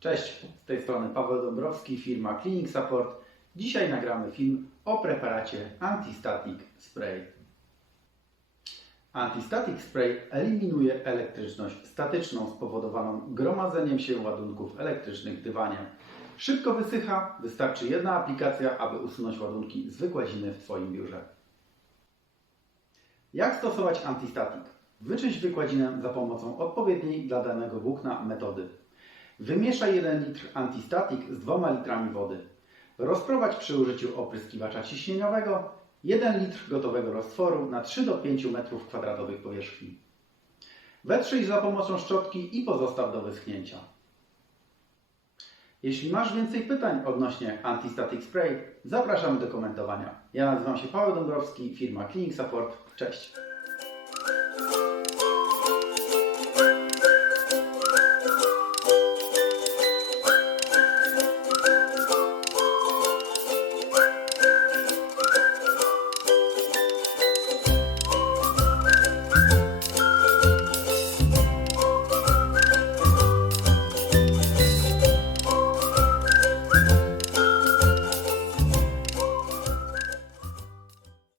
Cześć, z tej strony Paweł Dąbrowski, firma Clinic Support. Dzisiaj nagramy film o preparacie Antistatic Spray. Antistatic Spray eliminuje elektryczność statyczną spowodowaną gromadzeniem się ładunków elektrycznych w dywanie. Szybko wysycha, wystarczy jedna aplikacja, aby usunąć ładunki z wykładziny w Twoim biurze. Jak stosować antistatic? Wyczyść wykładzinę za pomocą odpowiedniej dla danego włókna metody. Wymieszaj 1 litr antistatic z 2 litrami wody. Rozprowadź przy użyciu opryskiwacza ciśnieniowego 1 litr gotowego roztworu na 3 do 5 m2 powierzchni. Wetrzyj za pomocą szczotki i pozostaw do wyschnięcia. Jeśli masz więcej pytań odnośnie Antistatic Spray, zapraszam do komentowania. Ja nazywam się Paweł Dąbrowski, firma Clinic Support. Cześć!